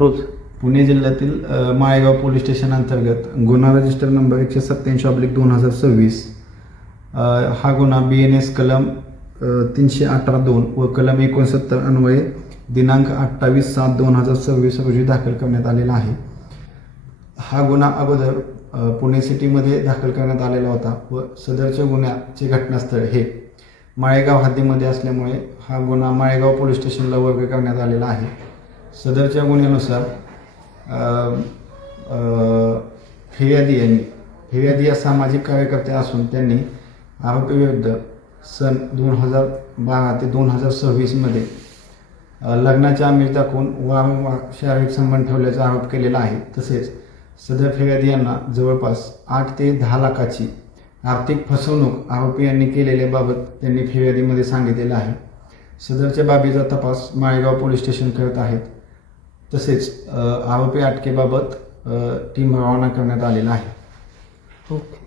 रोज पुणे जिल्ह्यातील Malegaon police station अंतर्गत गुन्हा रजिस्टर नंबर 187/2026 हा गुन्हा BNS कलम 318(2) व कलम 69 अन्वये दिनांक 28/7/2026 रोजी दाखल करण्यात आलेला आहे. हा गुन्हा अगोदर पुणे सिटीमध्ये दाखल करण्यात आलेला होता व सदरच्या गुन्ह्याचे घटनास्थळ हे माळेगाव हद्दीमध्ये असल्यामुळे हा गुन्हा माळेगाव पोलीस स्टेशनला वर्ग करण्यात आलेला आहे. सदरच्या गुन्ह्यानुसार फिर्यादी या सामाजिक कार्यकर्ते असून त्यांनी आरोपीविरुद्ध सन 2012 ते 2026 मध्ये लग्नाचे आमिष दाखवून वारंवार शारीरिक संबंध ठेवल्याचा आरोप केलेला आहे. तसेच सदर फिर्यादी यांना जवळपास 8 ते 10 लाखाची आर्थिक फसवणूक आरोपी यांनी केलेल्याबाबत त्यांनी फिर्यादीमध्ये सांगितलेलं आहे. सदरच्या बाबीचा तपास माळेगाव पोलीस स्टेशन करत आहेत. तसेच आरोपी अटकेबाबत टीम रवाना करण्यात आलेला आहे. ओके.